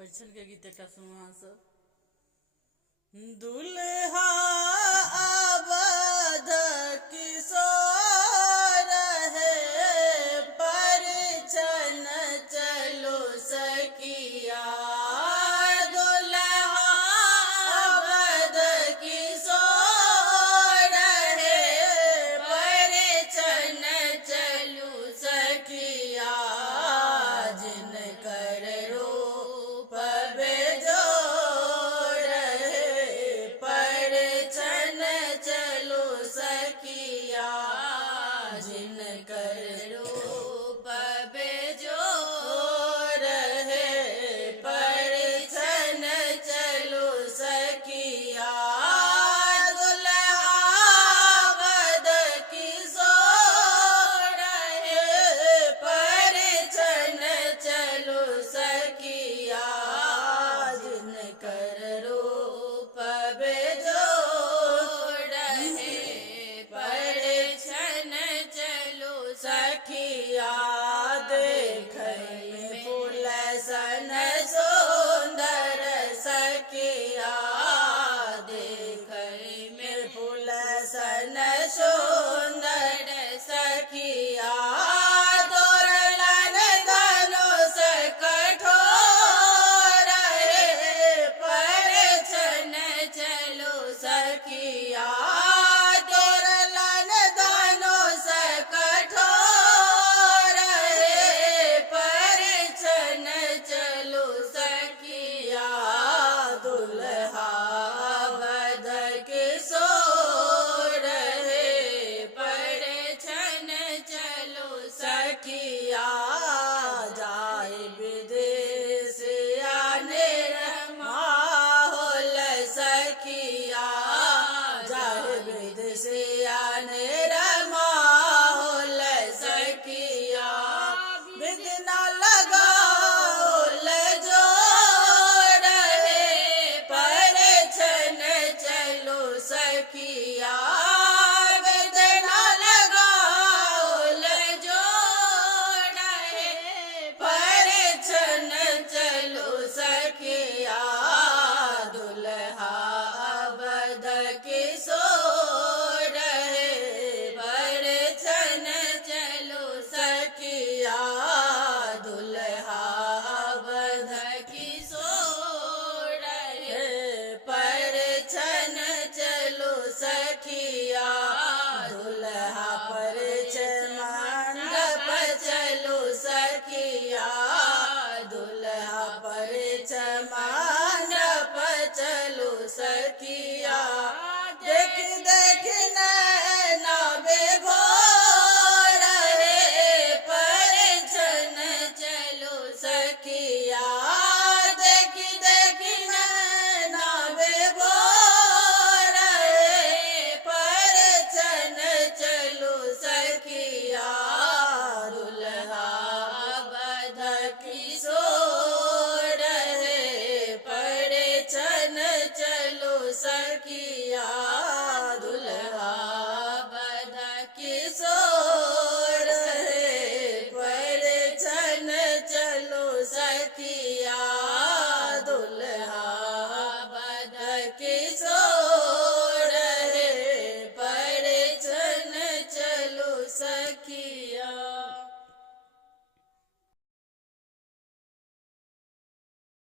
परिछन के गीत एक सुनवा सब दुल्हा आबाद किशोर है परिछन चलो सखिया दुल्हा आबाद किशोर है परिछन चलो सखिया जिन कर रूप बेजोर है परिछन चलो सखिया जिन कर रूप बेजोर है परिछन चलो सखिया दुल्हा आबाद किशोर है परिछन चलो सखिया जिन कर रूप बेजोड़ है परिछन चलो सखिया देखै में फूल सन सुंदर सखिया देखै में फूल सन सुंदर सखिया तोरलन धनुष कठोर है परिछन चलो सखिया तोरलन धनुष कठोर है परिछन चलो सखिया दुल्हा आबाद किशोर है परिछन चलो सखिया जाए विदेशिया निर्माहोल सखिया जाए विदेशिया निर्माहोल सखिया विदना लगाओल जोड़ है परिछन चलो सखिया विदना लगाओल जोड़ है परिछन चलो सखिया दुल्हा आबाद किशोर है परिछन चलो सखिया दुल्हा आबाद किशोर है परिछन चलो सखिया दुल्हा परिछन मंडप चलो सखिया दुल्हा परिछन मंडप चलो सखिया देख देख नैना बेघोर है परिछन चलो सखिया देख देख नैना बेघोर है परिछन चलो सखिया दुल्हा आबाद किशोर है परिछन चलो सखिया दुल्हा आबाद किशोर है परिछन चलो सखिया